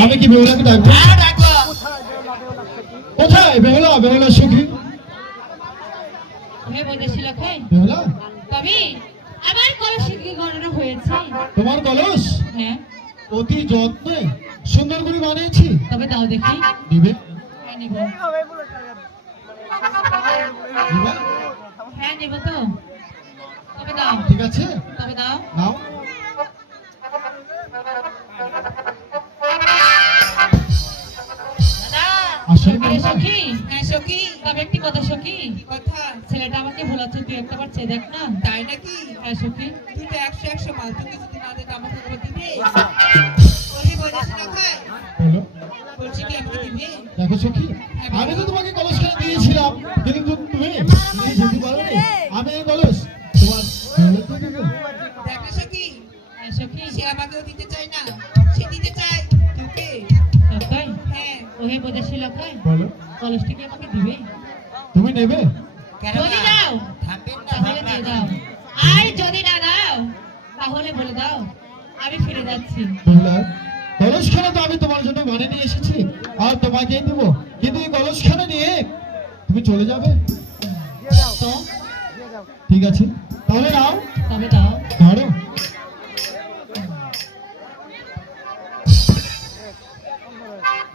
আমি কি বেহুলাকে ডাকবো হ্যাঁ ডাকো কোথায় বেহুলা বেহুলা সুখী তবে আমার কলসি কি ঘটনা হয়েছে। তোমার কলস? হ্যাঁ। অতি যত্নে সুন্দর করে বানিয়েছি। তবে দাও দেখি। দিবে? হ্যাঁ নিব। হ্যাঁ নিব তো। তবে দাও। ঠিক আছে। তবে দাও। নাও। দাদা আসলে আরে সখী হ্যাঁ সখী তবে একটি কথা সখী। কথা? ছেলেটা আমাকে তুই একটা বার চেয়ে দেখ না। তাই নাকি? হ্যাঁ সখী। তুই তো একশো একশো মাল। তুমি যদি না দেয় আমাকে খবর দিবে। ওরে বলিস না খাই বলো। বলছি কি আমাকে দিবে? দেখো সখী আমি তো তোমাকে কলস খেলা দিয়েছিলাম। কিন্তু তুমি তুমি যেতে পারো আমি এই কলস তোমার বেহুলাকে দিবে। দেখ না সখী। হ্যাঁ সে আমাকেও দিতে চায় না। সে দিতে চায় তোকে। হ্যাঁ। ওহে কি আমাকে দিবে? তুমি নেবে? যদি দাও যদি না দাও তাহলে বলে দাও আমি ফিরে যাচ্ছি। বেহুলা কলস খেলা তো আমি তোমার জন্য মানে নিয়ে এসেছি আর তোমাকে দেবো। কিন্তু এই কলস খেলা নিয়ে তুমি চলে যাবে? ঠিক আছে তাহলে নাও তবে দাও। ধরো।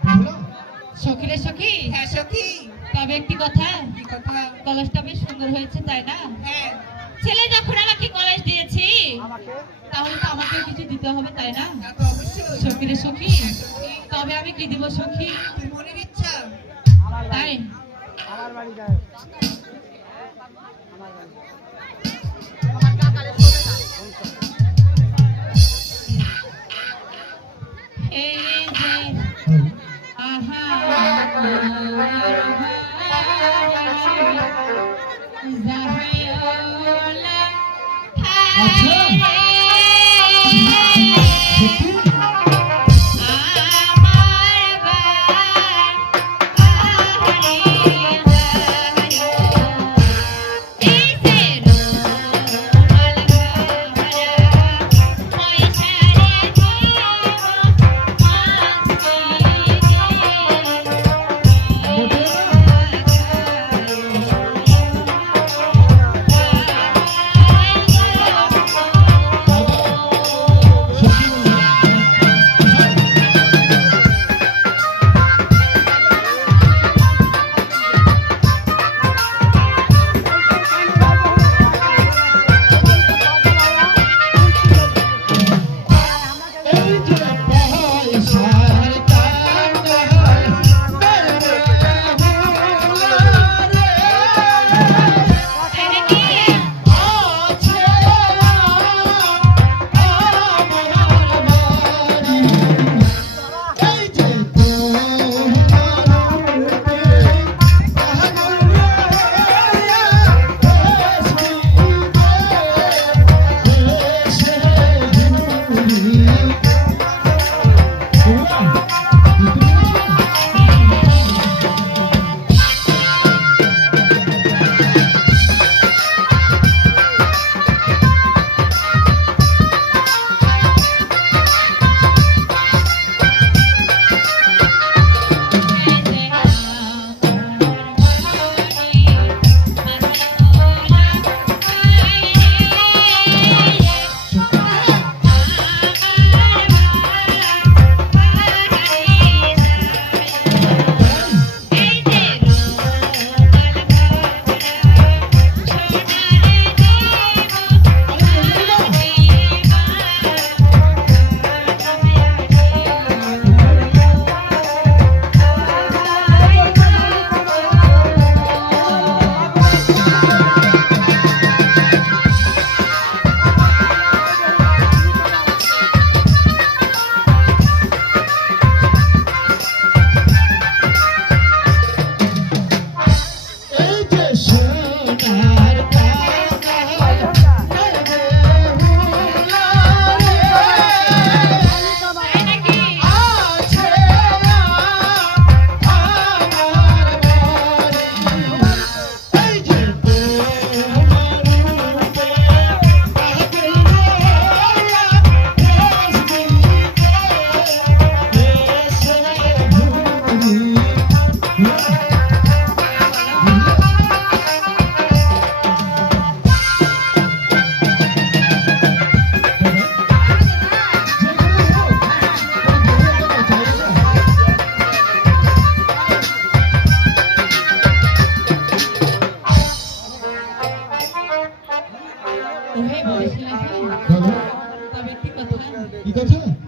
বেহুলা, সখী? হ্যাঁ সখী। তবে একটি কথা কলসটা বেশ সুন্দর হয়েছে তাই না? হ্যাঁ। ছেলে যখন আমাকে কলেজ দিয়েছি তাহলে তো আমাকে কিছু দিতে হবে তাই না সখী রে সখী হ্যাঁ তবে আমি কি দিব সখী তুই মনের ইচ্ছা তাই এই যে হুম। আহা জাহায়লা আচ্ছা।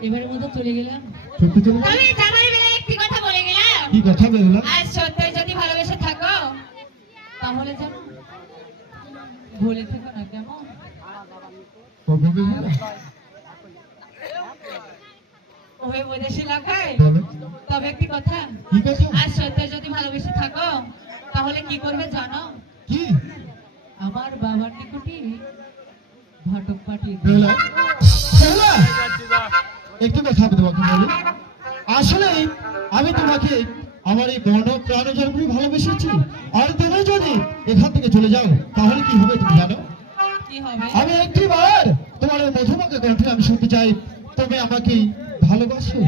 এবারের মতো চলে গেলাম। সত্যি চলে যদি ভালোবেসে থাকো তাহলে জানো বলে থেকো না কেমন? তবে একটি কথা কি সত্যি যদি ভালোবেসে থাকো তাহলে কি করবে জানো? আমার বাবার নিকটই ঘটক পাঠিয়ে একটু কথা তোমাকে বলি। আসলে আমি তোমাকে আমার এই বর্ণ প্রাণ জন্মই ভালোবেসেছি। আর তুমি যদি এখান থেকে চলে যাও তাহলে কি হবে তুমি জানো? আমি একটি বার তোমার ওই মধুমাকে কণ্ঠে আমি শুনতে চাই তুমি আমাকে ভালোবাসো।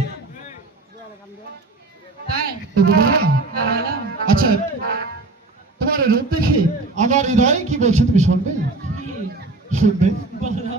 আচ্ছা তোমার রূপ দেখে আমার হৃদয় কি বলছে তুমি শুনবে? কি? শুনবে বলো